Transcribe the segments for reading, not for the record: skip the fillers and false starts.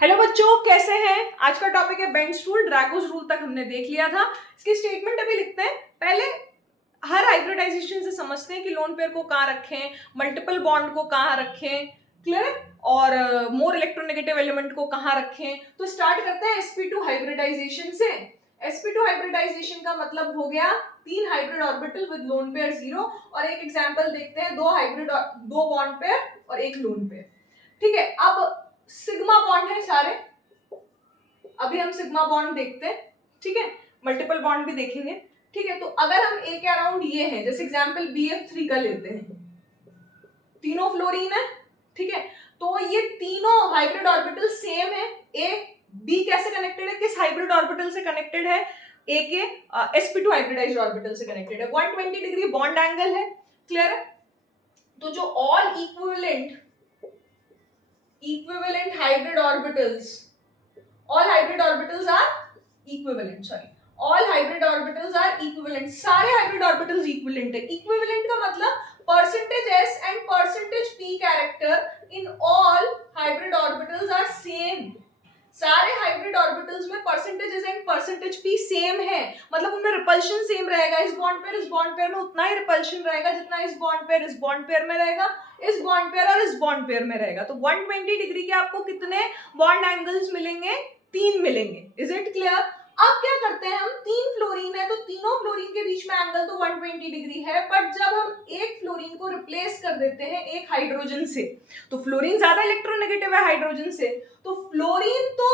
Hello बच्चों, कैसे हैं। आज का टॉपिक है बेंड्स रूल। ड्रैगोस रूल तक हमने देख लिया था। इसकी स्टेटमेंट अभी लिखते हैं। पहले हर हाइब्रिडाइजेशन से समझते हैं कि लोन पेयर को कहाँ रखें, मल्टीपल बॉन्ड को कहाँ रखें, क्लियर है, और मोर इलेक्ट्रोनेगेटिव एलिमेंट को कहाँ रखें। तो स्टार्ट करते हैं sp2 हाइब्रिडाइजेशन से। sp2 हाइब्रिडाइजेशन का मतलब हो गया 3 hybrid orbital with lone pair 0। और एक एग्जांपल देखते हैं, 2 बॉन्ड पेयर और एक लोन पेयर। ठीक है, अब सिग्मा बॉन्ड है सारे। अभी हम सिग्मा बॉन्ड देखते हैं। ठीक है, मल्टीपल बॉन्ड भी देखेंगे। ठीक है, तो अगर हम ए के अराउंड ये है, जैसे एग्जांपल BF3 का लेते हैं, तीनों फ्लोरीन है। ठीक है, तो ये तीनों हाइब्रिड ऑर्बिटल सेम है। ए बी कैसे कनेक्टेड है, किस हाइब्रिड ऑर्बिटल से कनेक्टेड है, ए के sp2 हाइब्रिडाइज्ड ऑर्बिटल से कनेक्टेड है। 120 डिग्री बॉन्ड एंगल है, क्लियर है। तो जो all equivalent hybrid orbitals, all hybrid orbitals are equivalent, all hybrid orbitals are equivalent, सारे hybrid orbitals equivalent है। equivalent का मतलब percentage s and percentage p character in all hybrid orbitals are same। सारे hybrid orbitals में percentage and percentage P same है, मतलब उनमें repulsion same रहेगा। इस बॉन्ड पेयर में उतना ही रिपल्शन रहेगा जितना इस बॉन्ड पेयर में रहेगा, इस बॉन्ड पेयर और इस बॉन्ड पेयर में रहेगा। तो 120 डिग्री के आपको कितने बॉन्ड एंगल्स मिलेंगे, 3 मिलेंगे। Is it clear. अब क्या करते हैं हम, 3 फ्लोरीन है तो तीनों फ्लोरीन के बीच में एंगल तो 120 डिग्री है, बट जब हम एक फ्लोरीन को रिप्लेस कर देते हैं एक हाइड्रोजन से, तो फ्लोरीन ज्यादा इलेक्ट्रोनेगेटिव है हाइड्रोजन से, तो फ्लोरीन तो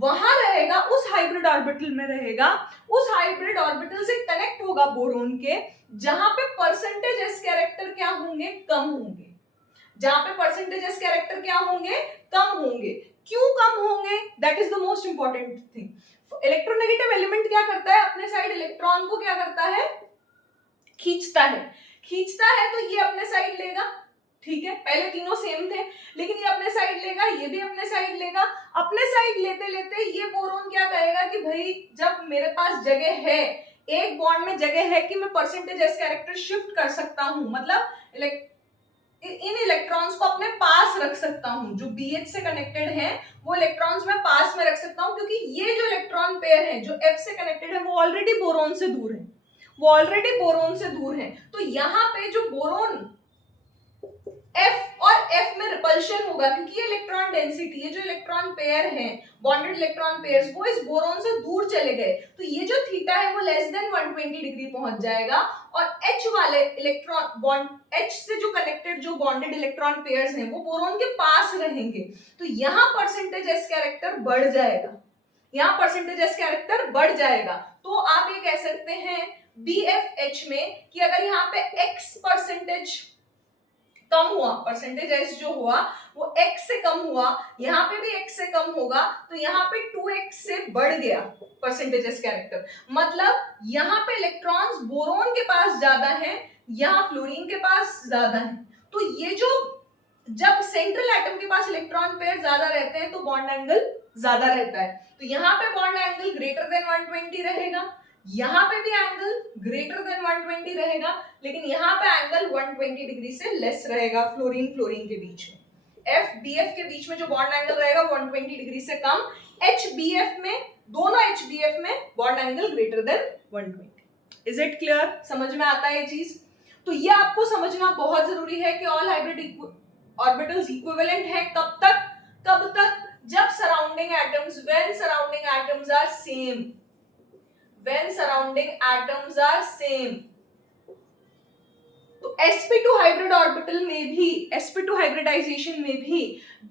वहां रहेगा, उस हाइब्रिड ऑर्बिटल में रहेगा, उस हाइब्रिड ऑर्बिटल से कनेक्ट होगा बोरोन के, जहां पे परसेंटेज एस कैरेक्टर क्या होंगे, कम होंगे। जहां पे परसेंटेज एस कैरेक्टर क्या होंगे, कम होंगे। क्यों कम होंगे, that is the most important thing. Electronegative element क्या करता है, अपने साइड इलेक्ट्रॉन को क्या करता है, खींचता है तो ये अपने साइड लेगा। ठीक है, पहले तीनों सेम थे, लेकिन ये अपने साइड लेगा, ये भी अपने साइड लेगा। अपने साइड लेते लेते ये बोरोन क्या कहेगा कि भाई जब मेरे पास जगह है, एक बॉन्ड में जगह है कि मैं परसेंटेज एस कैरेक्टर शिफ्ट कर सकता हूं, मतलब इन इलेक्ट्रॉन्स को अपने पास रख सकता हूं। जो BH से कनेक्टेड है वो इलेक्ट्रॉन्स मैं पास में रख सकता हूं, क्योंकि ये जो इलेक्ट्रॉन पेयर है जो F से कनेक्टेड है वो ऑलरेडी बोरोन से दूर है। तो यहाँ पे जो बोरोन F और F में रिपल्शन होगा, क्योंकि ये इलेक्ट्रॉन डेंसिटी है, जो इलेक्ट्रॉन पेयर है, बॉन्डेड इलेक्ट्रॉन पेयर्स, वो इस बोरोन से दूर चले गए, तो ये जो थीटा है वो लेस देन 120 डिग्री पहुंच जाएगा। और H वाले इलेक्ट्रॉन बॉन्ड, H से जो कनेक्टेड जो बॉन्डेड इलेक्ट्रॉन पेयर्स हैं वो बोरोन के पास रहेंगे, तो यहाँ परसेंटेज एस कैरेक्टर बढ़ जाएगा। तो आप ये कह सकते हैं BFH में कि अगर यहाँ पे X परसेंटेज कम हुआ, परसेंटेज एस जो हुआ वो x से कम हुआ, यहाँ पे भी x से कम होगा, तो यहाँ पे 2x से बढ़ गया परसेंटेज एस कैरेक्टर। मतलब यहाँ पे इलेक्ट्रॉन्स बोरोन के पास ज्यादा है, यहाँ फ्लोरीन के पास ज्यादा है। तो ये जो जब सेंट्रल एटम के पास इलेक्ट्रॉन पेयर ज्यादा रहते हैं तो बॉन्ड एंगल ज्यादा रहता है। तो यहाँ पे बॉन्ड एंगल ग्रेटर देन 120 रहेगा, यहाँ पे भी एंगल ग्रेटर देन 120 रहेगा, लेकिन यहाँ पे एंगल 120 डिग्री से लेस रहेगा फ्लोरीन के बीच में। FBF के बीच में जो बॉन्ड एंगल रहेगा 120 डिग्री से कम। HBF में, दोनों HBF में bond angle greater than 120। Is it clear, समझ में आता है ये चीज। तो ये आपको समझना बहुत जरूरी है कि ऑल हाइब्रिड ऑर्बिटल्स इक्विवेलेंट है। कब तक, जब surrounding atoms, when surrounding atoms are same, when surrounding atoms are same। तो sp2 हाइब्रिड ऑर्बिटल में भी, sp2 हाइब्रिडाइजेशन में भी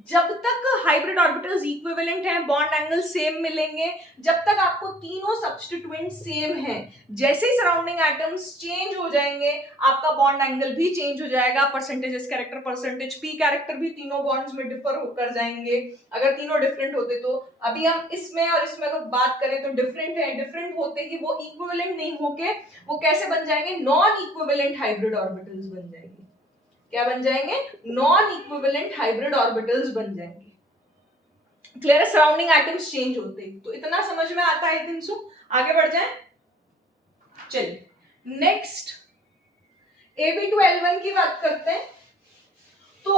जब तक हाइब्रिड ऑर्बिटल्स इक्विवेलेंट हैं, बॉन्ड एंगल सेम मिलेंगे, जब तक आपको तीनों सब्स्टिट्यूएंट सेम हैं। जैसे ही सराउंडिंग एटम्स चेंज हो जाएंगे आपका बॉन्ड एंगल भी चेंज हो जाएगा, percentage s character, percentage p character भी तीनों बॉन्ड्स में डिफर होकर जाएंगे। अगर तीनों डिफरेंट होते तो, अभी हम इसमें और इसमें अगर बात करें तो डिफरेंट है, डिफरेंट होते ही वो इक्विवेलेंट नहीं होके वो कैसे बन जाएंगे, नॉन इक्विवेलेंट हाइब्रिड ऑर्बिटल्स बन जाएंगे। क्या बन जाएंगे, नॉन इक्विवेलेंट हाइब्रिड ऑर्बिटल्स बन जाएंगे। क्लियर है, सराउंडिंग एटम्स चेंज होते ही। तो इतना समझ में आता है तिनसु, आगे बढ़ जाएं। चलिए नेक्स्ट Ab2L1 की बात करते हैं। तो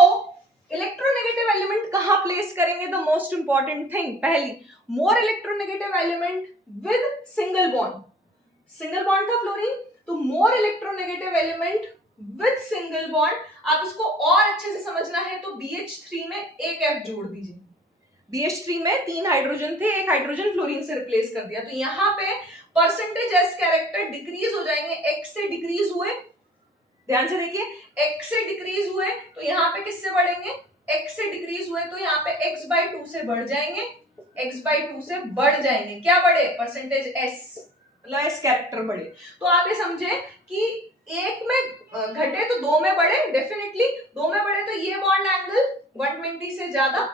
इलेक्ट्रोनेगेटिव एलिमेंट कहाँ प्लेस करेंगे? द मोस्ट इंपॉर्टेंट थिंग, पहली, more electronegative element with single bond, single bond था फ्लोरीन, तो more electronegative element with single bond. आप इसको और अच्छे से समझना है तो BH3 में एक F जोड़ दीजिए। BH3 में 3 हाइड्रोजन थे, एक हाइड्रोजन फ्लोरीन से रिप्लेस कर दिया, तो यहाँ पे परसेंटेज एस कैरेक्टर डिक्रीज हो जाएंगे, x से डिक्रीज हुए, ध्यान से देखिए, x से डिक्रीज हुए तो यहाँ पे किससे बढ़ेंगे? x से डिक्रीज हुए तो यहाँ पे x/2 से बढ़ जाएंगे, x/2 से बढ़ जाएंगे, क्या बढ़े? परसेंटेज s, मतलब एस कैरेक्टर बढ़े। तो आप ये समझे कि एक में घटे तो दो में बढ़े, डेफिनेटली दो में बढ़े तो ये बॉन्ड एंगल 120 से ज्यादा।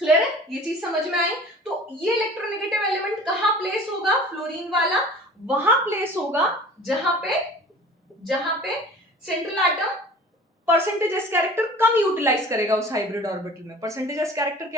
क्लियर है? ये चीज समझ में आई? तो ये इलेक्ट्रोनेगेटिव एलिमेंट कहाँ प्लेस होगा? फ्लोरीन वाला वहां प्लेस होगा जहां पे central atom percentage s character कम यूटिलाइज करेगा उस हाइब्रिड ऑर्बिटल में। परसेंटेज एस कैरेक्टर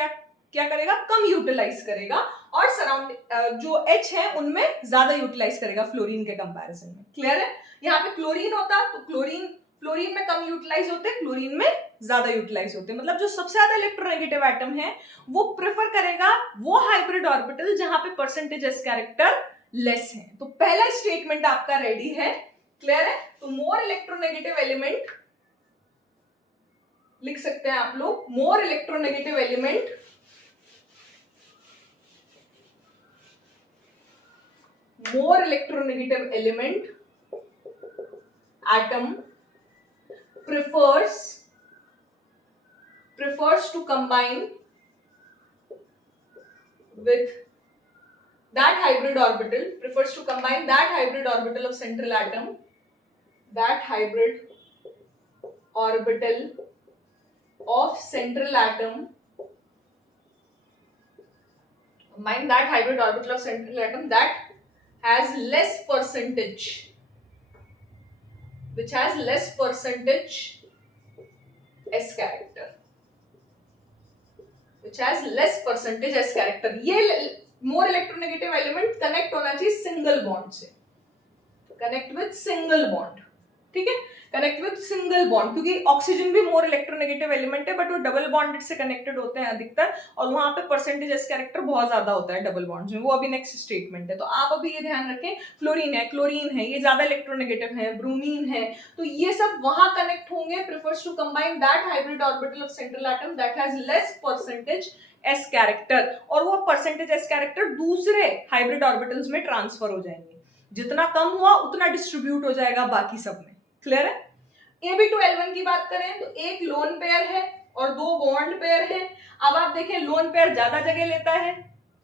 क्या करेगा? कम यूटिलाइज करेगा, और सराउंडिंग जो H है उनमें ज्यादा यूटिलाइज करेगा फ्लोरीन के कंपैरिजन में। क्लियर है? यहाँ पे क्लोरीन होता तो फ्लोरीन में कम यूटिलाइज होते, क्लोरीन में ज्यादा यूटिलाइज होते। मतलब जो सबसे ज्यादा इलेक्ट्रोनेगेटिव एटम है वो प्रेफर करेगा वो हाइब्रिड ऑर्बिटल जहां पे परसेंटेज एस कैरेक्टर लेस है। तो पहला स्टेटमेंट आपका रेडी है। क्लियर है? तो मोर इलेक्ट्रोनेगेटिव एलिमेंट लिख सकते हैं आप लोग, more electronegative element atom prefers to combine with that hybrid orbital of central atom, that hybrid orbital of central atom, combine that hybrid orbital of central atom that has less percentage, which has less percentage S character, which has less percentage S character। ये more electronegative element connect होना चाहिए single bond से, connect with single bond, ठीक है, connect with single bond, क्योंकि oxygen भी more electronegative element है but वो डबल बॉन्डेड से कनेक्टेड होते हैं अधिकतर, और वहां पे परसेंटेज एस कैरेक्टर बहुत ज्यादा होता है डबल बॉन्ड्स में। वो अभी नेक्स्ट स्टेटमेंट है। तो आप अभी ये ध्यान रखें, फ्लोरीन है, क्लोरीन है, ये ज्यादा इलेक्ट्रोनेगेटिव है, ब्रोमीन है, तो ये सब वहां कनेक्ट होंगे, prefers to combine that hybrid orbital of central atom that has less percentage s character, और वो परसेंटेज एस कैरेक्टर दूसरे हाइब्रिड ऑर्बिटल्स में ट्रांसफर हो जाएंगे, जितना कम हुआ उतना डिस्ट्रीब्यूट हो जाएगा बाकी सब में। क्लियर है? Ab2L1 की बात करें तो एक लोन पेयर है और दो बॉन्ड पेयर है। अब आप देखें, लोन पेयर ज्यादा जगह लेता है,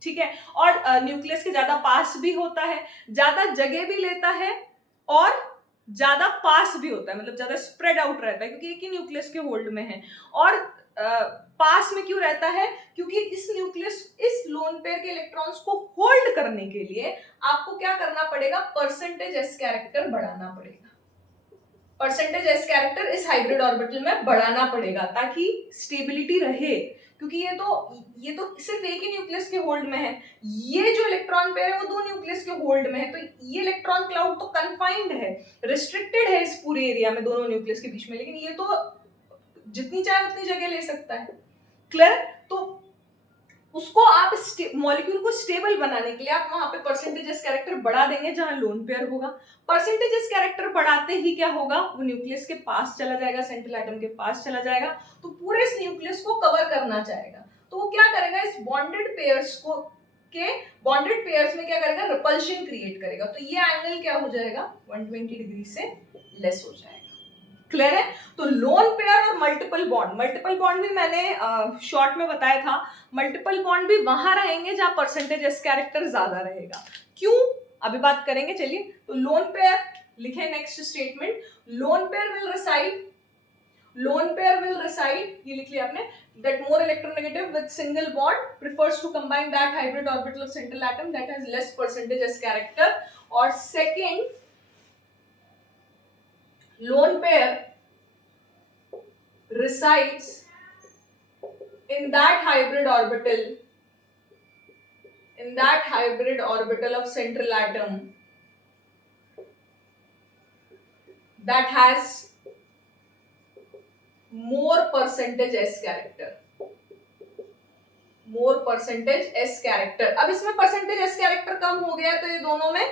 ठीक है, और न्यूक्लियस के ज्यादा पास भी होता है, ज्यादा जगह भी लेता है और ज्यादा पास भी होता है, मतलब ज्यादा स्प्रेड आउट रहता है, क्योंकि एक ही न्यूक्लियस के होल्ड में है। और पास में क्यों रहता है? क्योंकि इस लोन पेयर के इलेक्ट्रॉन्स को होल्ड करने के लिए आपको क्या करना पड़ेगा? परसेंटेज एस कैरेक्टर बढ़ाना पड़ेगा, परसेंटेज एस कैरेक्टर इस हाइब्रिड ऑर्बिटल में बढ़ाना पड़ेगा ताकि स्टेबिलिटी रहे, क्योंकि ये तो सिर्फ एक ही न्यूक्लियस के होल्ड में है, ये जो इलेक्ट्रॉन पेयर है वो दो न्यूक्लियस के होल्ड में है, तो ये इलेक्ट्रॉन क्लाउड तो कन्फाइंड है, रिस्ट्रिक्टेड है इस पूरे एरिया में दोनों न्यूक्लियस के बीच में, लेकिन ये तो जितनी चाहे उतनी जगह ले सकता है। क्लियर? तो उसको आप मॉलिक्यूल को स्टेबल बनाने के लिए आप वहां पे परसेंटेजेस कैरेक्टर बढ़ा देंगे जहां लोन पेयर होगा। परसेंटेजेस कैरेक्टर बढ़ाते ही क्या होगा? वो न्यूक्लियस के पास चला जाएगा, सेंट्रल एटम के पास चला जाएगा, तो पूरे इस न्यूक्लियस को कवर करना चाहेगा। तो वो क्या करेगा? इस बॉन्डेड पेयर्स में क्या करेगा? रिपल्शन क्रिएट करेगा, तो ये एंगल क्या हो जाएगा? 120 डिग्री से लेस हो जाएगा। क्लियर है? तो लोन पेयर और मल्टीपल बॉन्ड भी मैंने शॉर्ट में बताया था, मल्टीपल बॉन्ड भी वहां रहेंगे जहां परसेंटेज एस कैरेक्टर ज्यादा रहेगा। क्यों? अभी बात करेंगे, चलिए। तो लोन पेयर लिखे, next statement, lone pair will reside, ये लिख लिया आपने, that more electronegative with single bond prefers to combine that hybrid orbital of central atom that has less percentage S character, और second, lone pair resides in that hybrid orbital of central atom that has more percentage s character, more percentage s character। अब इसमें percentage s character कम हो गया तो ये दोनों में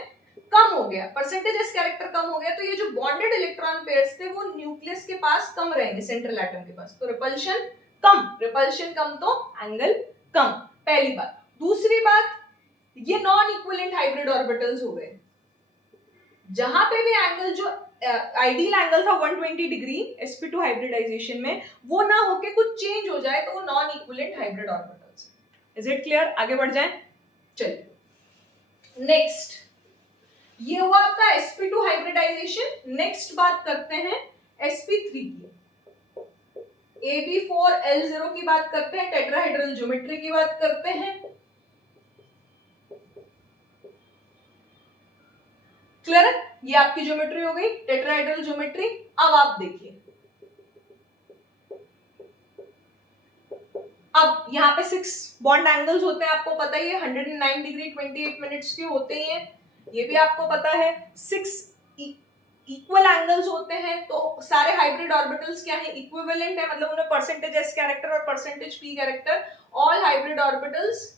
कम हो गया, परसेंटेज s कैरेक्टर कम हो गया तो ये जो बॉन्डेड इलेक्ट्रॉन पेयर्स थे वो न्यूक्लियस के पास कम रहेंगे, सेंट्रल एटम के पास, तो रिपल्शन कम, रिपल्शन कम तो एंगल कम, पहली बात। दूसरी बात, ये नॉन इक्विवेलेंट हाइब्रिड ऑर्बिटल्स हो गए, जहां पे भी एंगल जो आइडियल एंगल था 120 डिग्री sp2 हाइब्रिडाइजेशन में, वो ना होके कुछ चेंज हो जाए तो वो non equivalent hybrid orbitals. Is it clear? आगे बढ़ जाएं, चलिए नेक्स्ट, ये हुआ आपका sp2 हाइब्रिडाइजेशन। नेक्स्ट बात करते हैं sp3 की, ab4l0 की बात करते हैं, टेट्राहेड्रल ज्योमेट्री की बात करते हैं। क्लियर है? ये आपकी ज्योमेट्री हो गई, टेट्राहेड्रल ज्योमेट्री। अब आप देखिए, अब यहाँ पे 6 बॉन्ड एंगल्स होते हैं, आपको पता ही है, 109 डिग्री 28 मिनट्स के होते ही हैं, ये भी आपको पता है। 6 इक्वल एंगल्स होते हैं, तो सारे हाइब्रिड ऑर्बिटल्स क्या है? इक्विवेलेंट है, मतलब उन्हें परसेंटेज एस कैरेक्टर और percentage p character, all hybrid orbitals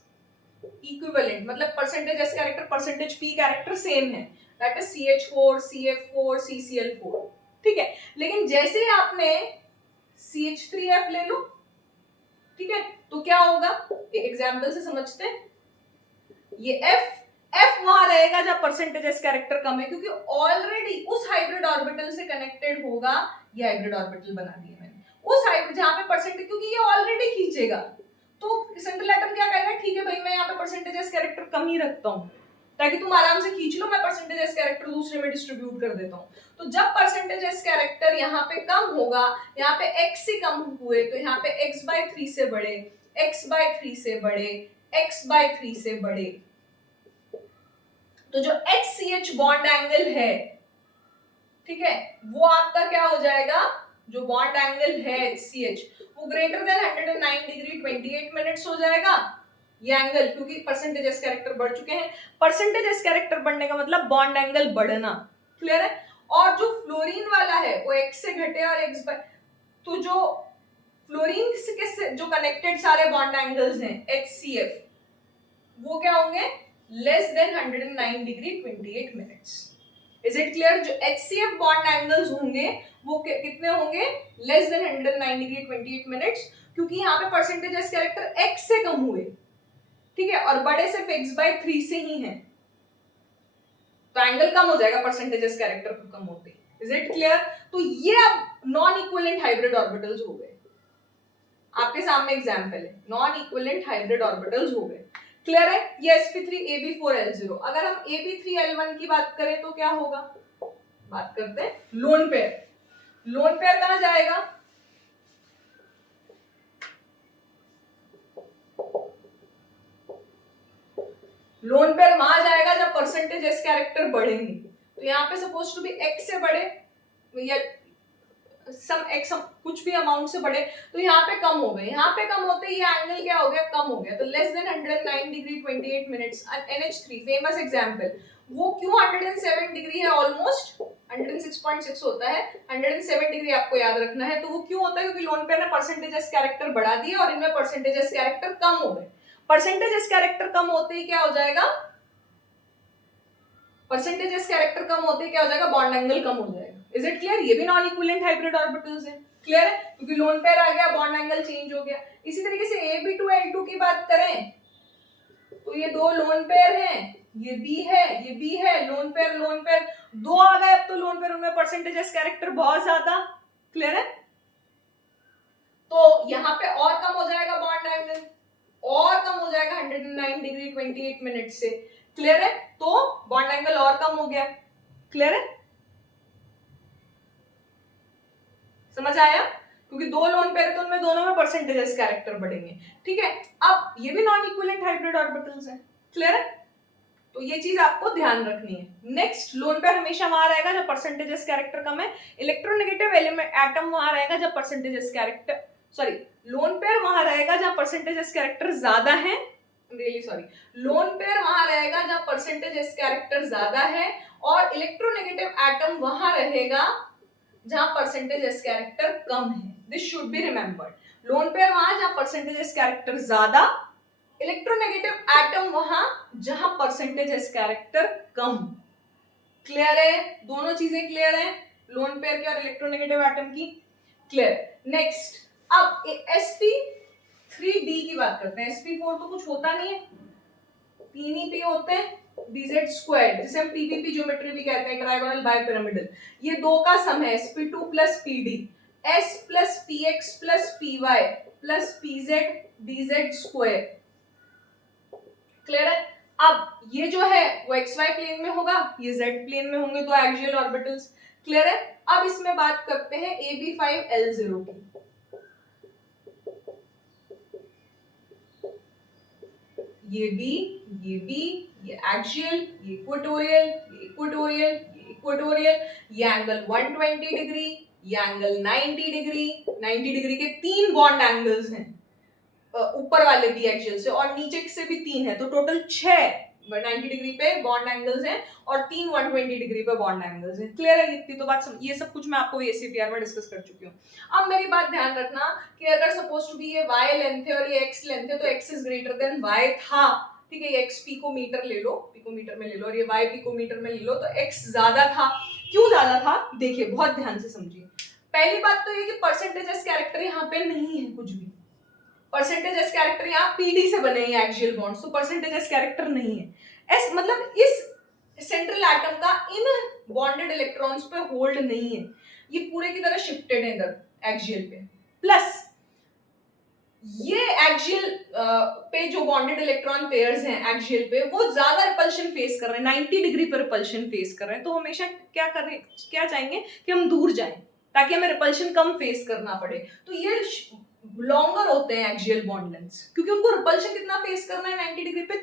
equivalent, मतलब percentage s character percentage p character same है, that is CH4 CF4 CCl4। ठीक है, लेकिन जैसे ही आपने CH3F ले लो, ठीक है, तो क्या होगा, एक एग्जांपल से समझते हैं। ये F वहां रहेगा जब परसेंटेज एस कैरेक्टर कम है, क्योंकि ऑलरेडी उस हाइब्रिड ऑर्बिटल से कनेक्टेड होगा, ये हाइब्रिड ऑर्बिटल बना दिया मैंने, उस हाइब्रिड जहां पे परसेंटेज, क्योंकि ये ऑलरेडी खींचेगा, तो सेंट्रल एटम क्या कहेगा, ठीक है भाई मैं यहाँ पे परसेंटेज एस कैरेक्टर कम ही रखता हूँ ताकि तुम आराम से खींच लो, मैं परसेंटेज एस कैरेक्टर दूसरे में डिस्ट्रीब्यूट कर देता हूँ। तो जब परसेंटेज एस कैरेक्टर यहाँ पे कम होगा, यहाँ पे x से कम हुए, तो यहाँ पे x/3 से बड़े, x/3 से बड़े, x/3 से बड़े, तो जो HCH बॉन्ड एंगल है, ठीक है, वो आपका क्या हो जाएगा, जो बॉन्ड एंगल है HCH, वो ग्रेटर देन 109 डिग्री 28 मिनट्स हो जाएगा ये एंगल, क्योंकि परसेंटेज एस कैरेक्टर बढ़ चुके हैं। परसेंटेज एस कैरेक्टर बढ़ने का मतलब बॉन्ड एंगल बढ़ना। क्लियर है? और जो फ्लोरीन वाला है वो x से घटे और x बाय, तो जो फ्लोरीन से जो कनेक्टेड सारे बॉन्ड एंगल्स हैं HCF, वो क्या होंगे, less than 109 degree 28 minutes. Is it clear? जो HCF बॉन्ड एंगल्स होंगे वो कितने होंगे, लेस देन 109 डिग्री 28 मिनट्स, क्योंकि यहाँ पे परसेंटेज एस कैरेक्टर x से कम हुए, ठीक है, और बड़े सिर्फ x/3 से ही हैं, तो एंगल कम हो जाएगा परसेंटेज एस कैरेक्टर को कम होते। Is it clear? तो ये अब नॉन इक्विवेलेंट हाइब्रिड ऑर्बिटल्स हो गए, आपके सामने एग्जांपल है, नॉन इक्विवेलेंट हाइब्रिड ऑर्बिटल्स हो गए। क्लियर है? ये sp3 ab4l0। अगर हम ab3l1 की बात करें तो क्या होगा, बात करते हैं लोन पेयर। लोन पेयर कहां जाएगा, लोन पेयर वहां जाएगा जब परसेंटेज एस कैरेक्टर बढ़ेंगे, तो यहाँ पे सपोज टू बी x से बढ़े या सम x कुछ भी अमाउंट से बढ़े, तो यहाँ पे कम हो गए, यहाँ पे कम होते ही ये एंगल क्या हो गया, कम हो गया, तो less than 109 degree 28 minutes. NH3 famous example, वो क्यों 107 डिग्री है, ऑलमोस्ट 106.6 होता है, 107 डिग्री आपको याद रखना है, तो वो क्यों होता है, क्योंकि लोन पेयर ने परसेंटेज एस कैरेक्टर बढ़ा दिया और इनमें परसेंटेज एस कैरेक्टर कम हो गए। परसेंटेज एस कैरेक्टर कम होते ही क्या हो जाएगा, परसेंटेज एस कैरेक्टर कम होते ही क्या हो जाएगा, बॉन्ड एंगल कम हो जाएगा। Is it clear? ये भी नॉन इक्विवेलेंट हाइब्रिड ऑर्बिटल्स है। क्लियर है? क्योंकि लोन पेयर आ गया, बॉन्ड एंगल चेंज हो गया। इसी तरीके से ab2l2 की बात करें तो ये दो लोन पेयर हैं, ये B है, ये B है, लोन पेयर दो आ गए, अब तो लोन पेयर उनमें परसेंटेज एस कैरेक्टर बहुत ज्यादा। क्लियर है? तो यहाँ पे और कम हो जाएगा बॉन्ड एंगल, और कम हो जाएगा 109 डिग्री 28 मिनट से। क्लियर है? तो बॉन्ड एंगल और कम हो गया। क्लियर है? समझ आया? क्योंकि दो लोन पेयर तो उनमें दोनों में परसेंटेज कैरेक्टर बढ़ेंगे। ठीक है, अब ये भी नॉन इक्विवेलेंट हाइब्रिड ऑर्बिटल्स हैं। क्लियर है? तो ये चीज आपको ध्यान रखनी है। नेक्स्ट, लोन पेयर हमेशा वहां रहेगा जब परसेंटेज कैरेक्टर कम है, इलेक्ट्रोनेगेटिव एलिमेंट एटम वहां रहेगा जब percentage character, sorry, lone pair वहां रहेगा जब परसेंटेज कैरेक्टर ज्यादा है, रियली सॉरी, लोन पेयर वहां रहेगा जब परसेंटेज कैरेक्टर ज्यादा है, और इलेक्ट्रोनेगेटिव एटम वहां रहेगा जहां परसेंटेज कैरेक्टर कम है। This should be remembered. Lone pair वहां जहां परसेंटेज कैरेक्टर ज्यादा, इलेक्ट्रोनेगेटिव एटम वहां जहां परसेंटेज कैरेक्टर कम। क्लियर है? दोनों चीजें क्लियर है, लोन पेयर की और इलेक्ट्रोनेगेटिव एटम की। क्लियर। नेक्स्ट, अब sp3d की बात करते हैं। sp4 तो कुछ होता नहीं है, 3 ही p होते हैं, dz स्क्वायर, जिसे हम टीपीपी ज्योमेट्री भी कहते हैं, ट्राइगोनल बाइपिरामिडल। ये दो का सम है sp2 plus pd, s plus px plus py plus pz dz square. Clear है? अब ये जो है वो xy प्लेन में होगा, ये z प्लेन में होंगे दो एक्सियल ऑर्बिटल्स। क्लियर है? अब इसमें बात करते हैं AB5L0 की। ये ये एक्सियल, ये इक्वेटोरियल, ये इक्वेटोरियल, ये इक्वेटोरियल, ये एंगल 120 डिग्री, ये एंगल 90 डिग्री। 90 डिग्री के 3 बॉन्ड एंगल्स हैं ऊपर वाले भी एक्सियल से, और नीचे से भी 3 है, तो टोटल 6 90 डिग्री पे बॉन्ड एंगल्स हैं और 3 120 डिग्री पे बॉन्ड एंगल्स हैं। क्लियर है? इतनी तो बात ये सब कुछ मैं आपको ACPR में डिस्कस कर चुकी हूँ। अब मेरी बात ध्यान रखना कि अगर सपोज टू बी ये y लेंथ है और ये x लेंथ है, तो x is greater than y था, ठीक है, ये x पिकोमीटर ले लो, पिकोमीटर में ले लो, और ये y पिकोमीटर में ले लो, तो x ज्यादा था। क्यों ज्यादा था? देखिए बहुत ध्यान से समझिए। पहली बात तो ये कि परसेंटेज कैरेक्टर यहाँ पे नहीं है कुछ भी, परसेंटेज कैरेक्टर यहाँ पीडी से बने हैं एक्सियल बॉन्ड्स, तो परसेंटेज कैरेक्टर नहीं है। एस मतलब इस सेंट्रल एटम का इन बॉन्डेड इलेक्ट्रॉन्स पे होल्ड नहीं है, ये पूरे की तरह शिफ्टेड है इधर एक्सियल पे। प्लस ये एक्सियल पे जो बॉन्डेड इलेक्ट्रॉन पेयर्स हैं एक्सियल पे, वो ज्यादा रिपल्शन फेस कर रहे हैं, 90 डिग्री पर रिपल्शन फेस कर रहे हैं। तो हमेशा क्या चाहेंगे कि हम दूर जाएं ताकि हमें रिपल्शन कम फेस करना पड़े। तो ये लॉन्गर होते हैं एक्सियल बॉन्ड लेंथ्स, क्योंकि उनको रिपल्शन कितना फेस करना है 90 डिग्री पे,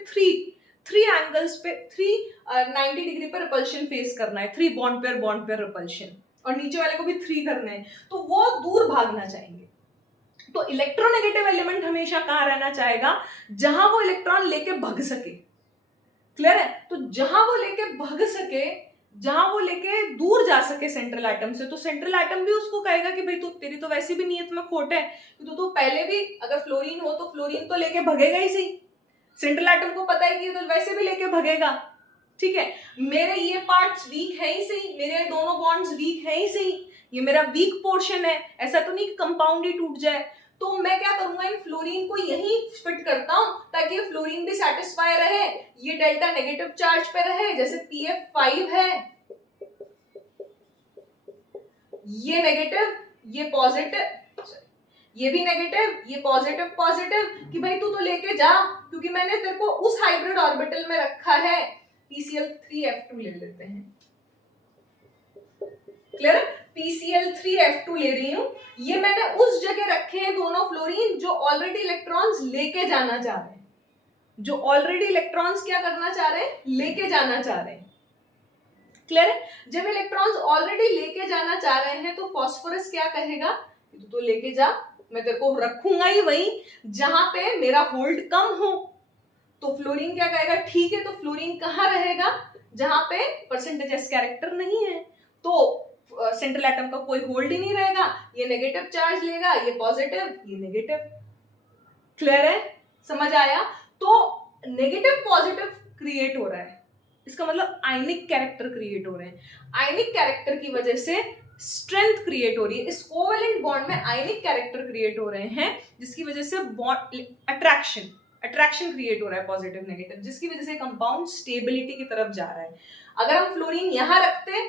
3 एंगल्स पे 90 डिग्री पे रिपल्शन फेस करना है, 3 बॉन्ड पेयर रिपल्शन, और नीचे वाले को भी 3 करने हैं, तो वो दूर भागना चाहेंगे। तो इलेक्ट्रोनेगेटिव एलिमेंट हमेशा कहां रहना चाहेगा? जहां वो इलेक्ट्रॉन लेके भाग सके। क्लियर है? तो जहां वो लेके भाग सके, जहां वो लेके दूर जा सके सेंट्रल एटम से, तो सेंट्रल एटम भी उसको कहेगा कि भाई तू, तेरी तो वैसे भी नियत में खोट है, तो पहले भी अगर फ्लोरीन हो तो फ्लोरीन तो लेके भगेगा ही सही, सेंट्रल एटम को पता है कि तो वैसे भी लेके भगेगा। ठीक है, मेरे ये पार्ट्स वीक है ही सही, मेरे दोनों बॉन्ड्स वीक है ही सही, ये मेरा वीक पोर्शन है, ऐसा तो नहीं कि कंपाउंड ही टूट जाए। तो मैं क्या करूंगा, इन फ्लोरीन को यहीं फिट करता हूं ताकि ये फ्लोरीन भी सेटिस्फाई रहे, ये डेल्टा नेगेटिव चार्ज पे रहे, जैसे PF5 है, ये नेगेटिव, ये पॉजिटिव, ये भी नेगेटिव, ये पॉजिटिव पॉजिटिव, कि भाई तू तो लेके जा, क्योंकि मैंने तेरे को उस हाइब्रिड ऑर्बिटल में रखा है। PCl3F2 ले लेते हैं। क्लियर? PCl3F2 ले रही हूं, ये मैंने उस जगह रखे हैं दोनों फ्लोरीन जो ऑलरेडी इलेक्ट्रॉन्स लेके जाना चाह रहे हैं, जो ऑलरेडी इलेक्ट्रॉन्स क्या करना चाह रहे हैं? लेके जाना चाह रहे हैं। क्लियर है? जब इलेक्ट्रॉन्स ऑलरेडी लेके जाना चाह रहे हैं तो फास्फोरस क्या कहेगा? तो लेके जा, मैं तेरे को रखूंगा ही वहीं जहां पे मेरा होल्ड कम हो। तो फ्लोरीन क्या कहेगा? ठीक है, तो फ्लोरीन कहाँ रहेगा? जहां पे परसेंटेज कैरेक्टर नहीं है, तो सेंट्रल एटम का कोई होल्ड ही नहीं रहेगा, ये नेगेटिव चार्ज लेगा, ये पॉजिटिव, ये नेगेटिव। क्लियर है? समझ आया? तो नेगेटिव पॉजिटिव क्रिएट हो रहा है, इसका मतलब आयनिक कैरेक्टर क्रिएट हो रहे हैं। आयनिक कैरेक्टर की वजह से स्ट्रेंथ क्रिएट हो रही है, इस कोवेलेंट बॉन्ड में आयनिक कैरेक्टर क्रिएट हो रहे हैं, जिसकी वजह से बॉन्ड अट्रैक्शन क्रिएट हो रहा है पॉजिटिव नेगेटिव, जिसकी वजह से कंपाउंड स्टेबिलिटी की तरफ जा रहा है। अगर हम फ्लोरीन यहां रखते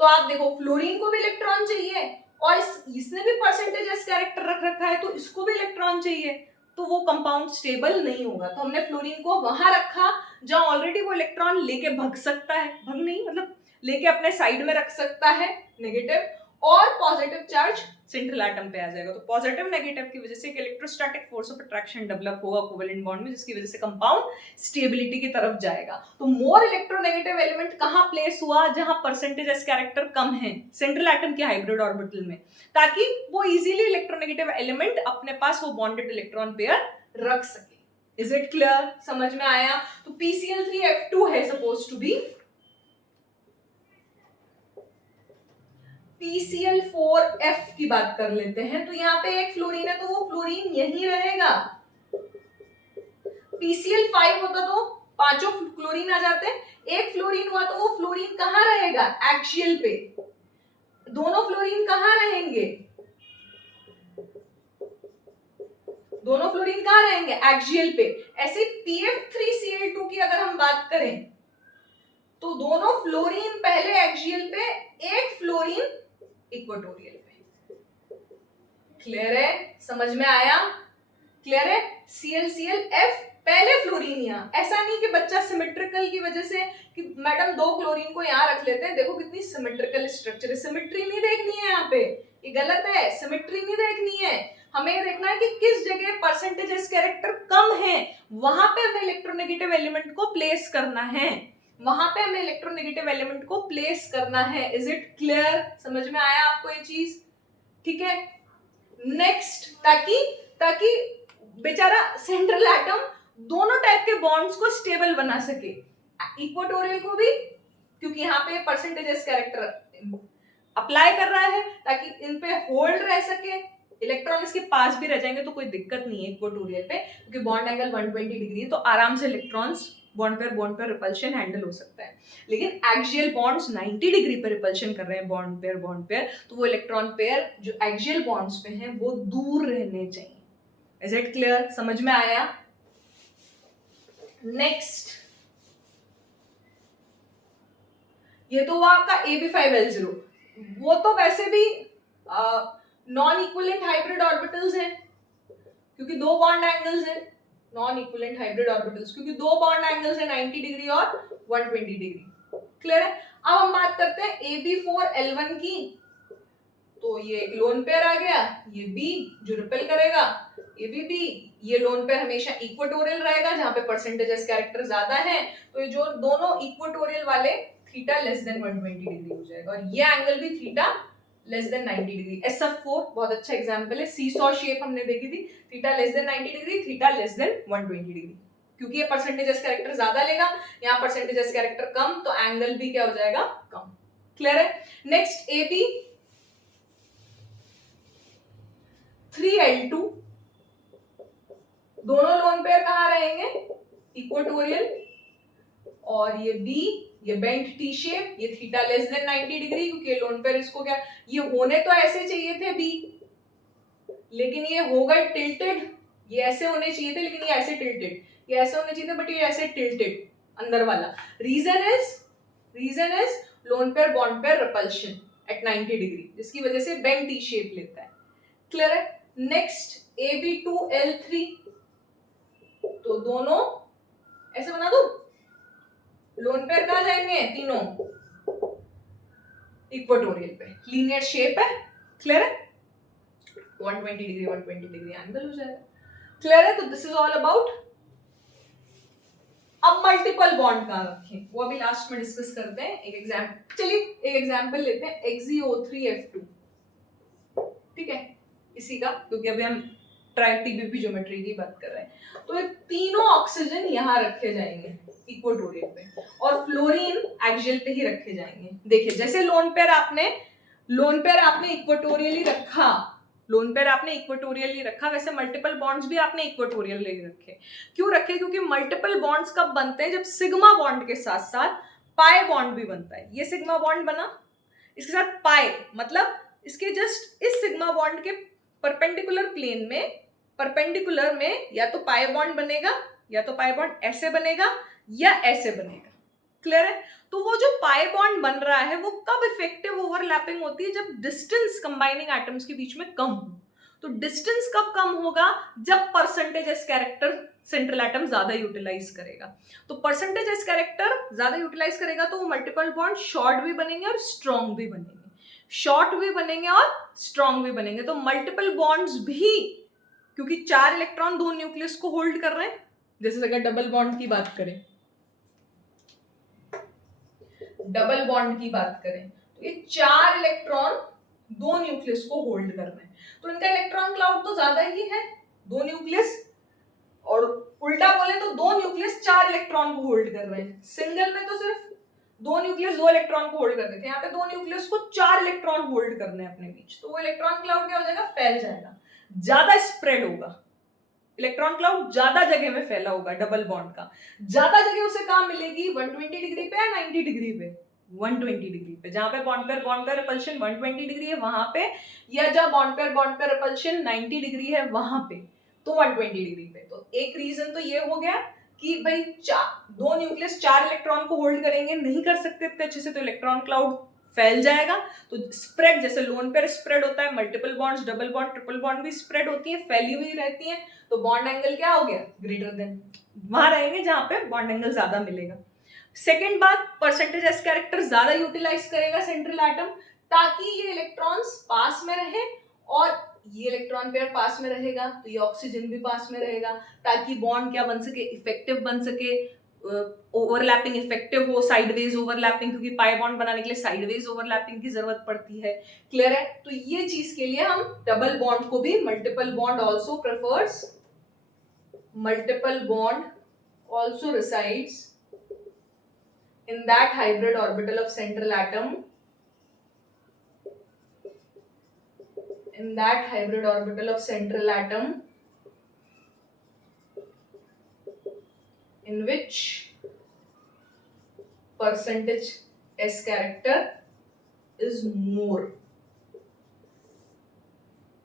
तो आप देखो, फ्लोरीन को भी इलेक्ट्रॉन चाहिए और इसने भी परसेंटेज कैरेक्टर रख रखा है, तो इसको भी इलेक्ट्रॉन चाहिए, तो वो कंपाउंड स्टेबल नहीं होगा। तो हमने फ्लोरीन को वहां रखा जहां ऑलरेडी वो इलेक्ट्रॉन लेके भग सकता है, भग नहीं मतलब लेके अपने साइड में रख सकता है नेगेटिव, और पॉजिटिव चार्ज सेंट्रल एटम पे आ जाएगा। तो पॉजिटिव नेगेटिव की वजह से एक electrostatic force of attraction develop होगा कोवेलेंट बॉन्ड में, जिसकी वजह से कंपाउंड स्टेबिलिटी की तरफ जाएगा। तो मोर इलेक्ट्रोनेगेटिव एलिमेंट कहां प्लेस हुआ? जहां परसेंटेज कैरेक्टर कम है सेंट्रल एटम के हाइब्रिड ऑर्बिटल में, ताकि वो इजीली इलेक्ट्रोनेगेटिव एलिमेंट अपने पास वो बॉन्डेड इलेक्ट्रॉन पेयर रख सके। Is it clear? समझ में आया? तो PCl3F2 है सपोज टू बी PCl4F की बात कर लेते हैं। तो यहाँ पे एक फ्लोरीन है तो वो फ्लोरीन यहीं रहेगा। PCl5 होता तो पांचों क्लोरीन आ जाते। एक फ्लोरीन हुआ तो वो फ्लोरीन कहाँ रहेगा? एक्सियल पे। दोनों फ्लोरीन कहाँ रहेंगे? दोनों फ्लोरीन कहाँ रहेंगे? एक्सियल पे। ऐसे PF3Cl2 की अगर हम बात करें तो दोनों फ्लोरीन पहले एक्सियल पे, एक फ्लोरीन इक्वेटोरियल पे। क्लियर है? समझ में आया? क्लियर है? ClClF पहले फ्लोरीन यहाँ। ऐसा नहीं कि बच्चा सिमेट्रिकल की वजह से कि मैडम दो क्लोरीन को यहाँ रख लेते हैं, देखो कितनी सिमेट्रिकल स्ट्रक्चर है। सिमेट्री नहीं देखनी है यहाँ पे, ये गलत है। सिमेट्री नहीं देखनी है, हमें ये देखना है कि किस जगह परसेंटेज कैरेक्टर कम है, वहां पे हमें इलेक्ट्रोनेगेटिव एलिमेंट को प्लेस करना है। वहां पे हमें इलेक्ट्रोनेगेटिव एलिमेंट को प्लेस करना है। Is it clear? समझ में आया आपको ये चीज? ठीक है। नेक्स्ट, ताकि बेचारा सेंट्रल एटम दोनों टाइप के बॉन्ड्स को स्टेबल बना सके, इक्वेटोरियल को भी, क्योंकि यहाँ पे परसेंटेज कैरेक्टर अप्लाई कर रहा है ताकि इन पे होल्ड रह सके। इलेक्ट्रॉन इसके पास भी रह जाएंगे तो कोई दिक्कत नहीं है इक्वेटोरियल पे, क्योंकि बॉन्ड एंगल 120 डिग्री है तो आराम से इलेक्ट्रॉन्स बॉन्ड पर रिपल्शन हैंडल हो सकता है। लेकिन एक्सियल बॉन्ड्स 90 डिग्री पर रिपल्शन कर रहे हैं बॉन्ड पेयर, तो वो इलेक्ट्रॉन पेयर जो एक्सियल बॉन्ड्स पे हैं वो दूर रहने चाहिए। Is it clear? समझ में आया? नेक्स्ट, ये तो हुआ आपका AB5L0। वो तो वैसे भी नॉन इक्विवेलेंट हाइब्रिड ऑर्बिटल्स हैं, क्योंकि दो बॉन्ड एंगल्स हैं। नॉन इक्विवेलेंट हाइब्रिड ऑर्बिटल्स क्योंकि दो बॉन्ड एंगल्स हैं 90 डिग्री और 120 डिग्री। क्लियर है? अब हम बात करते हैं AB4L1 की। तो ये एक लोन पेयर आ गया, ये B जो रिपेल करेगा, ये भी B। ये लोन पेयर हमेशा इक्वेटोरियल रहेगा जहां पे परसेंटेज कैरेक्टर ज्यादा है, तो ये जो दोनों इक्वेटोरियल वाले थीटा लेस देन 120 डिग्री हो जाएगा, और ये एंगल भी theta less than 90 degree. SF4 बहुत अच्छा एग्जांपल है, सीसॉ शेप हमने देखी थी, theta less than 90 degree, theta less than 120 degree. क्योंकि ये परसेंटेज कैरेक्टर ज्यादा लेगा, यहाँ परसेंटेज कैरेक्टर कम, तो एंगल भी क्या हो जाएगा? कम। क्लियर है? नेक्स्ट AB 3L2, दोनों लोन पेयर कहाँ रहेंगे? इक्वेटोरियल। और ये B, ये बेंट टी शेप, ये थीटा लेस देन 90 डिग्री, क्योंकि लोन पेयर इसको क्या, ये होने तो ऐसे चाहिए थे B, लेकिन ये हो गए टिल्टेड। ये ऐसे होने चाहिए थे लेकिन ये ऐसे टिल्टेड, ये ऐसे होने चाहिए थे बट ये ऐसे टिल्टेड अंदर वाला। Reason is lone pair bond pair repulsion at 90 degree, जिसकी वजह से बेंट टी शेप लेता है। क्लियर है? नेक्स्ट AB2L3, तो दोनों ऐसे बना दो, लोन पेयर कहाँ जाएंगे? तीनों इक्वेटोरियल पे, लीनियर शेप है। क्लियर है? 120 डिग्री एंगल हो जाएगा। क्लियर है? तो दिस इज ऑल अबाउट। अब मल्टीपल बॉन्ड कहाँ रखें वो अभी लास्ट में डिस्कस करते हैं। एक एग्जाम्पल, चलिए एक एग्जाम्पल लेते हैं, XeO3F2। ठीक है, इसी का, क्योंकि अभी हम TBP ज्योमेट्री की बात कर रहे हैं। तो ये तीनों ऑक्सीजन यहाँ रखे जाएंगे इक्वेटोरियल पे, और फ्लोरीन एक्सियल पे ही रखे जाएंगे। देखिए, जैसे लोन पेयर आपने इक्वेटोरियल ही रखा, वैसे मल्टीपल बॉन्ड्स भी आपने इक्वेटोरियल ही रखे। क्यों रखे? क्योंकि मल्टीपल बॉन्ड्स कब बनते हैं? जब सिग्मा बॉन्ड के साथ साथ पाई बॉन्ड भी बनता है। ये सिग्मा बॉन्ड बना, इसके साथ पाई, मतलब इसके जस्ट इस सिग्मा बॉन्ड के परपेंडिकुलर में या तो पाई बॉन्ड बनेगा, या तो पाई बॉन्ड ऐसे बनेगा या ऐसे बनेगा। क्लियर है? तो वो जो पाई बॉन्ड बन रहा है वो कब इफेक्टिव ओवरलैपिंग होती है? जब डिस्टेंस कंबाइनिंग एटम्स के बीच में कम हो। तो डिस्टेंस कब कम होगा? जब परसेंटेज कैरेक्टर सेंट्रल एटम ज्यादा यूटिलाइज करेगा। तो परसेंटेज कैरेक्टर ज्यादा यूटिलाइज करेगा तो वो मल्टीपल बॉन्ड शॉर्ट भी बनेंगे और स्ट्रॉन्ग भी बनेंगे, तो मल्टीपल बॉन्ड्स भी, क्योंकि 4 इलेक्ट्रॉन 2 न्यूक्लियस को होल्ड कर रहे हैं, जैसे अगर डबल बॉन्ड की बात करें तो ये 4 इलेक्ट्रॉन 2 न्यूक्लियस को होल्ड कर रहे हैं, तो इनका इलेक्ट्रॉन क्लाउड तो ज्यादा ही है, 2 न्यूक्लियस, और उल्टा बोले तो 2 न्यूक्लियस 4 इलेक्ट्रॉन को होल्ड कर रहे हैं। सिंगल में तो सिर्फ दो न्यूक्लियस दो इलेक्ट्रॉन को होल्ड करते थे, यहाँ पे दो न्यूक्लियस को 4 इलेक्ट्रॉन होल्ड करने हैं अपने बीच, तो वो इलेक्ट्रॉन क्लाउड क्या हो जाएगा, फैल जाएगा, ज्यादा स्प्रेड होगा, इलेक्ट्रॉन क्लाउड ज्यादा जगह में फैला होगा, डबल बॉन्ड का ज्यादा जगह उसे कहां मिलेगी, 120 डिग्री पे या 90 डिग्री पे, 120 डिग्री पे, जहां पे बॉन्ड पेयर रिपल्शन 120 डिग्री है वहां पे, या जहां बॉन्ड पेयर रिपल्शन 90 डिग्री है वहां पे, तो 120 डिग्री पे। तो एक रीजन तो ये हो गया कि भाई दो न्यूक्लियस 4 इलेक्ट्रॉन को होल्ड करेंगे, नहीं कर सकते इतने अच्छे से, तो इलेक्ट्रॉन क्लाउड फैल जाएगा। तो स्प्रेड, जैसे लोन पेयर स्प्रेड होता है, multiple bonds, double bond, triple bond भी स्प्रेड होती है, फैली हुई रहती है, तो बॉन्ड एंगल क्या हो गया, ग्रेटर देन, वहां रहेंगे जहां पे बॉन्ड एंगल ज्यादा मिलेगा। सेकेंड बात, परसेंटेज एस कैरेक्टर ज्यादा यूटिलाइज करेगा सेंट्रल एटम, ताकि ये इलेक्ट्रॉन्स पास में रहे, और ये इलेक्ट्रॉन पेयर पास में रहेगा तो ये ऑक्सीजन भी पास में रहेगा, ताकि बॉन्ड क्या बन सके, इफेक्टिव बन सके, ओवरलैपिंग इफेक्टिव हो, साइडवेज ओवरलैपिंग, क्योंकि पाई बॉन्ड बनाने के लिए साइडवेज ओवरलैपिंग की जरूरत पड़ती है। क्लियर है? तो ये चीज के लिए हम डबल बॉन्ड को भी, multiple bond also prefers, multiple bond also resides in that hybrid orbital of central atom, in that hybrid orbital of central atom in which percentage S character is more.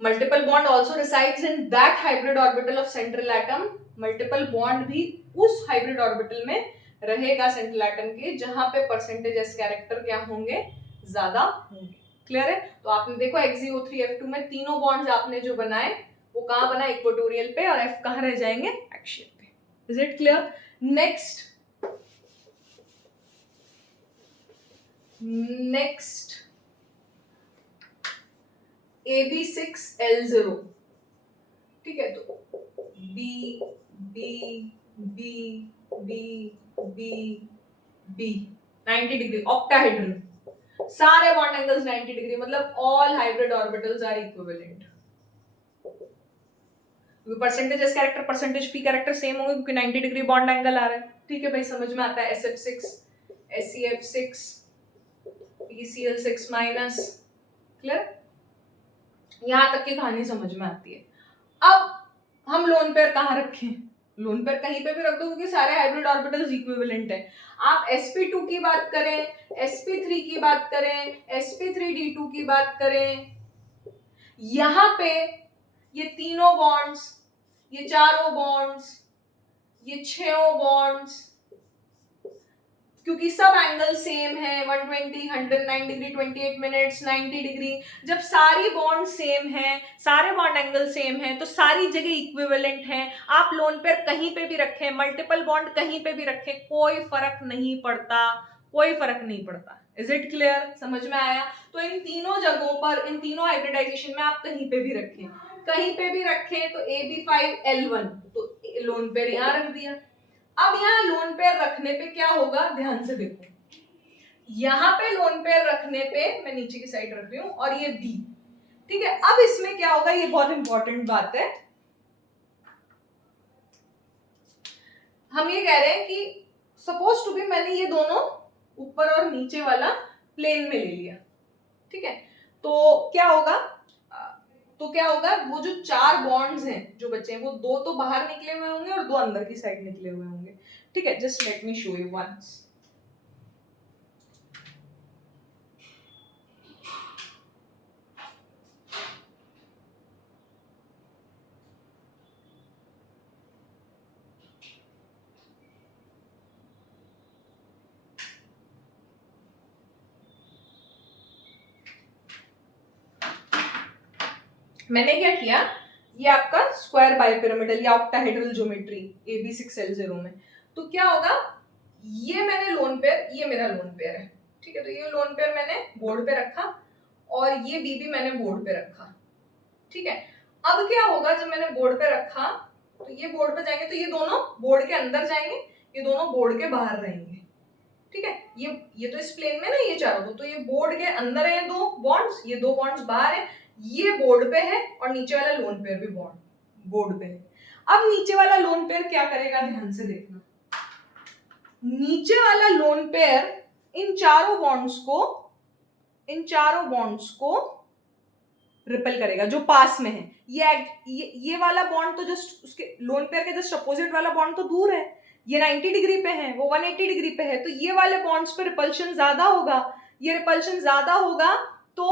Multiple bond also resides in that hybrid orbital of central atom, multiple bond भी उस hybrid orbital में रहेगा central atom के, जहां पे percentage s character क्या होंगे, ज्यादा होंगे। क्लियर है? तो आपने देखो XeO3 F2 में तीनों बॉन्ड्स आपने जो बनाए वो कहां बना, इक्वेटोरियल पे, और F कहां रह जाएंगे, एक्सियल पे। Is it clear? Next AB6L0, ठीक है, तो B B B B B B 90 degree octahedron, सारे बॉन्ड एंगल्स 90 डिग्री, मतलब all hybrid orbitals are equivalent. Percentage s character percentage p character same होंगे क्योंकि 90 डिग्री बॉन्ड एंगल आ रहा है। ठीक है भाई, समझ में आता है? SF6 SEF6 PCl6 minus. Clear? यहां तक की कहानी समझ में आती है। अब हम लोन पेयर कहां रखें? लोन पेयर कहीं पे भी रख दो क्योंकि सारे हाइब्रिड ऑर्बिटल्स इक्विवेलेंट है। आप sp2 की बात करें, sp3 की बात करें, sp3d2 की बात करें, यहां पे ये तीनों बॉन्ड्स, ये चारों बॉन्ड्स, ये छहों बॉन्ड्स, क्योंकि सब एंगल सेम है, 120, 109 डिग्री, 28 मिनट्स, 90 डिग्री, जब सारी बॉन्ड सेम है, सारे बॉन्ड एंगल सेम है, तो सारी जगह इक्विवेलेंट है। आप लोन पेयर कहीं पे भी रखें, मल्टीपल बॉन्ड कहीं पे भी रखें, कोई फर्क नहीं पड़ता, कोई फर्क नहीं पड़ता। Is it clear? समझ में आया? तो इन तीनों जगहों पर, इन तीनों हाइब्रिडाइजेशन में आप कहीं पे भी रखें, कहीं पे भी रखें, तो AB5L1, तो लोन पेयर यहां रख दिया। अब यहाँ लोन पेयर रखने पे क्या होगा, ध्यान से देखो, यहाँ पे लोन पेयर रखने पे मैं नीचे की साइड रख रही हूँ, और ये B, ठीक है। अब इसमें क्या होगा, ये बहुत इंपॉर्टेंट बात है, हम ये कह रहे हैं कि सपोज टू बी मैंने ये दोनों ऊपर और नीचे वाला प्लेन में ले लिया, ठीक है, तो क्या होगा, वो जो चार बॉन्ड्स हैं जो बचे हैं, वो दो तो बाहर निकले हुए होंगे और दो अंदर की साइड निकले हुए होंगे। ठीक है, just let me show you once. मैंने क्या किया, ये आपका स्क्वायर बाइपिरामिडल या ऑक्टाहेड्रल ज्योमेट्री AB6L0 में, तो क्या होगा, ये मैंने लोन पेयर, ये मेरा लोन पेयर है, ठीक है, तो ये लोन पेयर मैंने बोर्ड पे रखा और ये बी भी मैंने बोर्ड पे रखा। ठीक है, अब क्या होगा, जब मैंने बोर्ड पे रखा तो ये बोर्ड पे जाएंगे तो ये दोनों बोर्ड के अंदर जाएंगे, ये दोनों बोर्ड के बाहर रहेंगे। ठीक है, ये तो इस प्लेन में ना, ये चारों तो ये बोर्ड के अंदर है दो बॉन्ड्स, ये दो बॉन्ड्स बाहर है, ये बोर्ड पे है और नीचे वाला लोन पेयर भी बोर्ड पे है। अब नीचे वाला लोन पेयर क्या करेगा, ध्यान से देखना, नीचे वाला लोन पेयर इन चारों बॉन्ड्स को रिपेल करेगा जो पास में है। ये वाला बॉन्ड तो जस्ट उसके लोन पेयर के जस्ट अपोजिट वाला बॉन्ड तो दूर है, ये 90 डिग्री पे है, वो 180 डिग्री पे है, तो ये वाले बॉन्ड्स पे रिपल्शन ज्यादा होगा। ये रिपल्शन ज्यादा होगा तो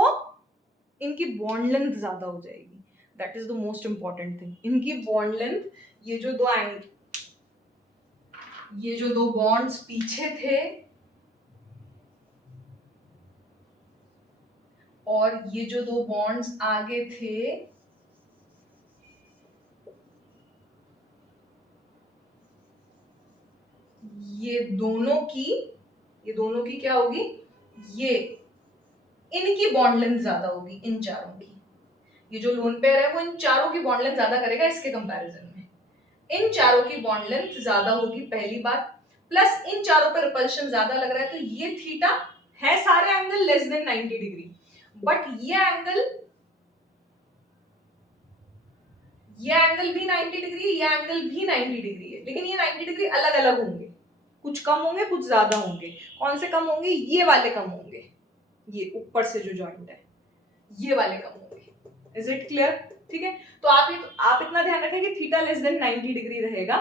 इनकी बॉन्ड लेंथ ज्यादा हो जाएगी। That is the most important thing, इनकी बॉन्ड लेंथ, ये जो दो बॉन्ड्स पीछे थे और ये जो दो बॉन्ड्स आगे थे, ये दोनों की क्या होगी, इनकी बॉन्ड लेंथ ज्यादा होगी इन चारों की। ये जो लोन पेयर है वो इन चारों की बॉन्ड लेंथ ज्यादा करेगा इसके कंपैरिजन में। इन चारों की बॉन्ड लेंथ ज्यादा होगी पहली बात, प्लस इन चारों पर रिपल्शन ज्यादा लग रहा है, तो ये थीटा है सारे angle less than 90 degree, but ये एंगल भी 90 डिग्री, ये एंगल भी 90 डिग्री है, लेकिन ये 90 डिग्री अलग अलग होंगे, कुछ कम होंगे कुछ ज्यादा होंगे। कौन से कम होंगे, ये वाले कम होंगे, ये ऊपर से जो जॉइंट है ये वाले कम होंगे। Is it clear? ठीक है, तो आप इतना ध्यान रखें कि थीटा लेस देन 90 डिग्री रहेगा।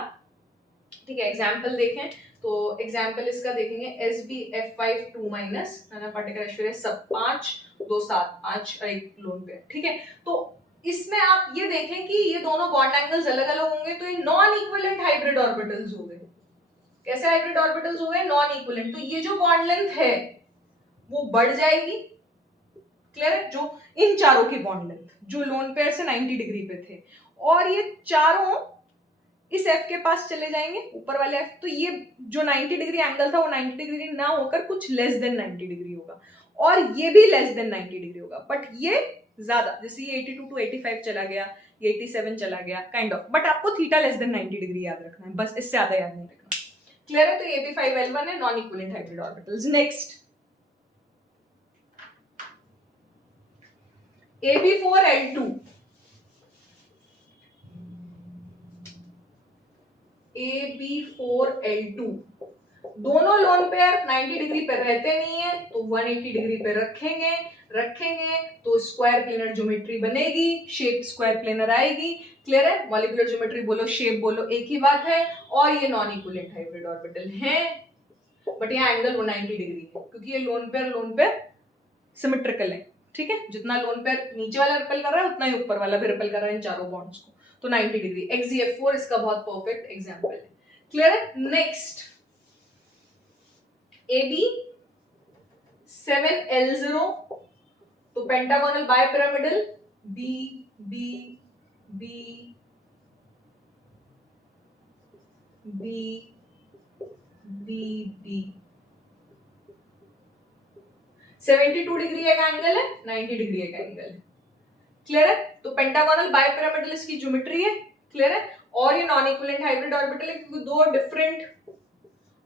ठीक है, एग्जांपल देखें तो एग्जांपल इसका देखेंगे, SBF5 2 माइनस पार्टिकुलर सब 5 2 7 5 और एक लोन पेयर। ठीक है, तो इसमें आप ये देखें कि ये दोनों बॉन्ड एंगल्स अलग अलग होंगे, तो ये नॉन इक्विवेलेंट हाइब्रिड ऑर्बिटल्स हो गए। कैसे हाइब्रिड ऑर्बिटल्स हो गए? Non equivalent. तो ये जो बॉन्ड लेंथ है वो बढ़ जाएगी। क्लियर है? जो इन चारों की बॉन्ड लेंथ जो लोन पेयर से 90 डिग्री पे थे, और ये चारों इस F के पास चले जाएंगे, ऊपर वाले F, तो ये जो 90 डिग्री एंगल था वो 90 डिग्री ना होकर कुछ लेस देन 90 डिग्री होगा, और ये भी लेस देन 90 डिग्री होगा, बट ये ज्यादा, जैसे ये 82 टू 85 चला गया, ये 87 चला गया काइंड ऑफ, बट आपको थीटा लेस देन 90 डिग्री याद रखना है, बस इससे ज्यादा याद नहीं रखना। क्लियर है? तो AB5L1 है non equivalent hybrid orbitals. Next AB4L2, AB4L2 दोनों लोन पेयर 90 डिग्री पर रहते नहीं है, तो 180 डिग्री पे रखेंगे तो स्क्वायर प्लेनर ज्योमेट्री बनेगी, शेप स्क्वायर प्लेनर आएगी। क्लियर है? मॉलिक्यूलर ज्योमेट्री बोलो, शेप बोलो, एक ही बात है, और ये नॉन इक्विवेलेंट हाइब्रिड ऑर्बिटल है, बट यहाँ एंगल 190 डिग्री है, क्योंकि ये लोन पेयर सिमेट्रिकल है। ठीक है, जितना लोन पेयर नीचे वाला रिपेल कर रहा है उतना ही ऊपर वाला भी रिपेल कर रहा है इन चारों बॉन्ड्स को, तो 90 डिग्री। XZF4 इसका बहुत परफेक्ट एग्जांपल है। क्लियर है? नेक्स्ट AB7L0, तो pentagonal bipyramidal B B B B B B 72 degree एक एंगल है, 90 डिग्री एक एंगल है। क्लियर है? तो पेंटागोनल बाइपिरामिडल इसकी ज्योमेट्री है। क्लियर है? और ये नॉन इक्विवेलेंट हाइब्रिड ऑर्बिटल है, क्योंकि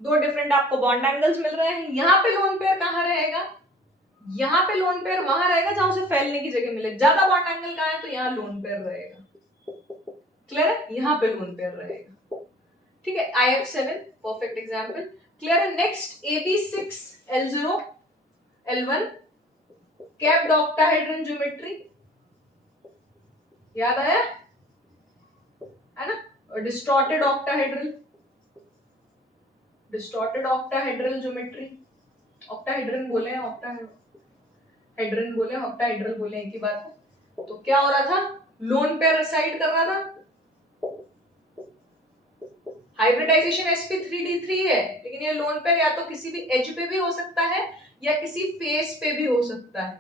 दो डिफरेंट आपको बॉन्ड एंगल्स मिल रहे हैं। यहाँ पे लोन पेयर कहाँ रहेगा? यहाँ पे लोन पेयर वहां रहेगा जहां उसे फैलने की जगह मिले। ज्यादा बॉन्ड एंगल कहाँ है? तो यहाँ लोन पेयर रहेगा। क्लियर है? यहाँ पे लोन पेयर रहेगा। ठीक है, IF7 परफेक्ट एग्जांपल। क्लियर है? Next AB6L0L1 capped octahedron geometry, याद आया है ना? और डिस्टॉर्टेड ऑक्टाहेड्रल ज्योमेट्री, ऑक्टाहेड्रन बोले हैं, ऑक्टाहेड्रन बोले, ऑक्टाहेड्रल बोले, एक ही बात है। तो क्या हो रहा था? लोन पेयर रिसाइड कर रहा था, हाइब्रिडाइजेशन sp3d3 है, लेकिन ये लोन पेयर या तो किसी भी एज पे भी हो सकता है या किसी फेस पे भी हो सकता है।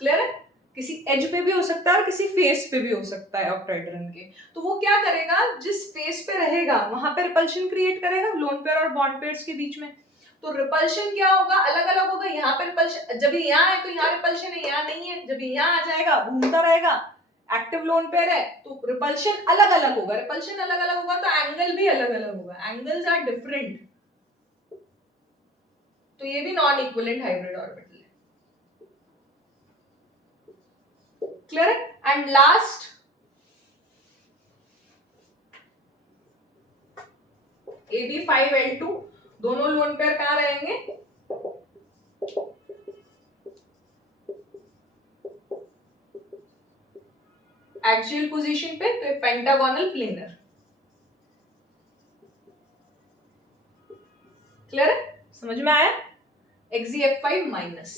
क्लियर है? किसी एज पे भी हो सकता है और किसी फेस पे भी हो सकता है ऑक्टाहेड्रन के। तो वो क्या करेगा, जिस फेस पे रहेगा वहां पे रिपल्शन क्रिएट करेगा लोन पेयर और बॉन्ड पेयर्स के बीच में। तो रिपल्शन क्या होगा? अलग अलग होगा। यहाँ पे रिपल्शन, जब ये यहाँ है तो यहाँ रिपल्शन है, यहाँ नहीं है। जब ये यहाँ आ जाएगा घूमता रहेगा, एक्टिव लोन पेयर है, तो रिपल्शन अलग अलग होगा। रिपल्शन अलग अलग होगा तो एंगल भी अलग अलग होगा, एंगल्स आर डिफरेंट। तो ये भी नॉन इक्विवेलेंट हाइब्रिड ऑर्बिटल है। क्लियर है? एंड लास्ट AB5L2, दोनों लोन पेयर कहां रहेंगे? एक्सियल पोजीशन पे, तो पेंटागोनल प्लेनर। क्लियर है, समझ में आया? XeF5 माइनस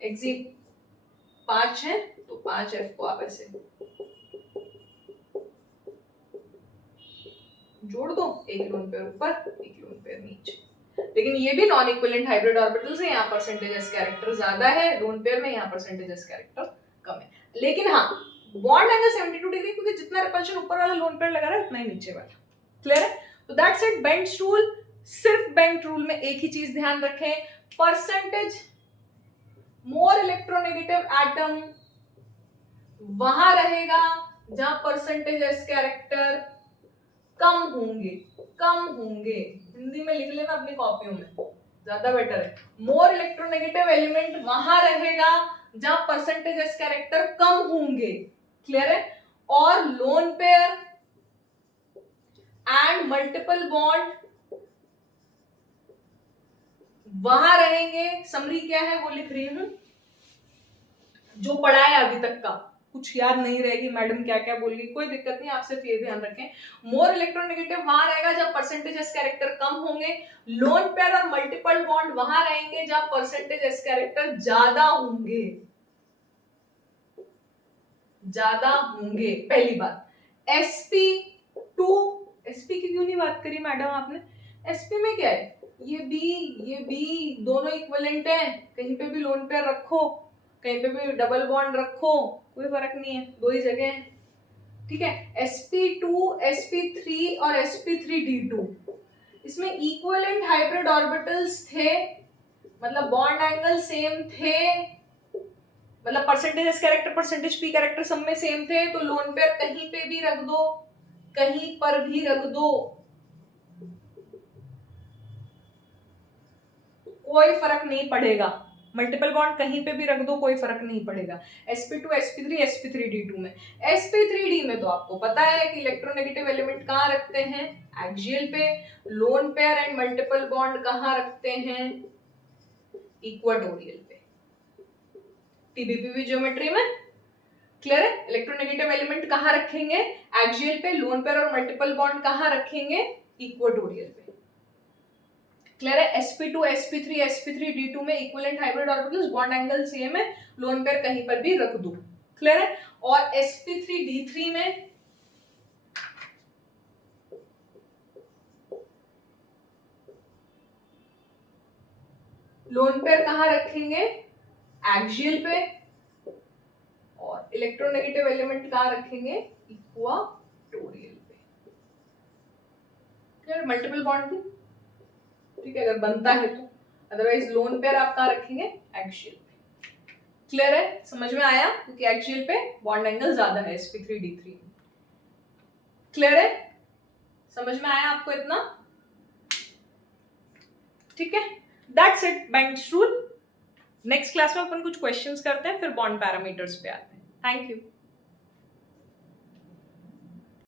XE 5 है तो 5F को आप ऐसे जोड़ दो, एक लोन पेयर ऊपर एक लोन पेयर नीचे। लेकिन ये भी नॉन इक्विवेलेंट हाइब्रिड ऑर्बिटल्स है, यहाँ परसेंटेज एस कैरेक्टर ज्यादा है लोन पेयर में, यहाँ परसेंटेज एस कैरेक्टर कम है। लेकिन हाँ, बॉन्ड एंगल 72 डिग्री, क्योंकि जितना रिपल्शन ऊपर वाला लोन पेयर लगा रहा है उतना ही नीचे वाला। क्लियर है? तो दैट्स इट। बेंट्स रूल, सिर्फ बेंट रूल में एक ही चीज ध्यान रखें, परसेंटेज मोर इलेक्ट्रोनेगेटिव एटम वहां रहेगा जहां परसेंटेज एस कैरेक्टर कम होंगे। हिंदी में लिख लेना अपनी कॉपियों में, ज्यादा बेटर है। मोर इलेक्ट्रोनेगेटिव एलिमेंट वहां रहेगा जहां परसेंटेज एस कैरेक्टर कम होंगे। क्लियर है? और lone pair and multiple bond वहां रहेंगे। समरी क्या है वो लिख रही हूं, जो पढ़ा है अभी तक का, कुछ याद नहीं रहेगी मैडम क्या क्या बोल रही, कोई दिक्कत नहीं, आप सिर्फ ये ध्यान रखें, मोर इलेक्ट्रोनेगेटिव वहां रहेगा जब परसेंटेज एस कैरेक्टर कम होंगे। लोन पेयर और मल्टीपल बॉन्ड वहां रहेंगे जब परसेंटेज एस कैरेक्टर ज्यादा होंगे। पहली बात। sp2 sp की क्यों नहीं बात करी मैडम आपने? sp में क्या है, ये बी दोनों इक्विवेलेंट है, कहीं पे भी लोन पेयर रखो, कहीं पे भी डबल बॉन्ड रखो, कोई फर्क नहीं है, दो ही जगह है। ठीक है? sp2 sp3 और sp3d2 इसमें इक्विवेलेंट हाइब्रिड ऑर्बिटल्स थे, मतलब बॉन्ड एंगल सेम थे, मतलब percentage s character percentage p character सब में सेम थे, तो लोन पेयर कहीं पे भी रख दो, कहीं पर भी रख दो, कोई फर्क नहीं पड़ेगा। मल्टीपल बॉन्ड कहीं पे भी रख दो, कोई फर्क नहीं पड़ेगा। sp2 sp3 sp3d2 में, sp3d में तो आपको पता है कि इलेक्ट्रोनेगेटिव एलिमेंट कहाँ रखते हैं, एक्सियल पे। Lone pair and multiple bond कहाँ रखते हैं, इक्वाटोरियल पे, टीबीपीवी ज्योमेट्री में। क्लियर है? इलेक्ट्रोनेगेटिव एलिमेंट कहाँ रखेंगे, एक्सियल पे। लोन पेयर और मल्टीपल बॉन्ड कहाँ रखेंगे, इक्वाटोरियल पे। क्लियर है? sp2 sp3 sp3d2 में equivalent hybrid orbitals, bond angle same है, लोन पेयर कहीं पर भी रख दो। क्लियर है? और sp3d3 में लोन पेयर कहाँ रखेंगे, एक्सियल पे, और इलेक्ट्रोनेगेटिव एलिमेंट कहाँ रखेंगे, इक्वाटोरियल पे। क्लियर? मल्टीपल बॉन्ड भी ठीक है अगर बनता है तो, अदरवाइज लोन पेयर आप कहाँ रखेंगे, एक्सियल पे। क्लियर है? समझ में आया? क्योंकि एक्सियल पे बॉन्ड एंगल ज्यादा है sp3d3। क्लियर है? समझ में आया आपको इतना? ठीक है, that's it, Bent's rule. Next class में अपन कुछ क्वेश्चंस करते हैं, फिर बॉन्ड पैरामीटर्स पे आते हैं। Thank you.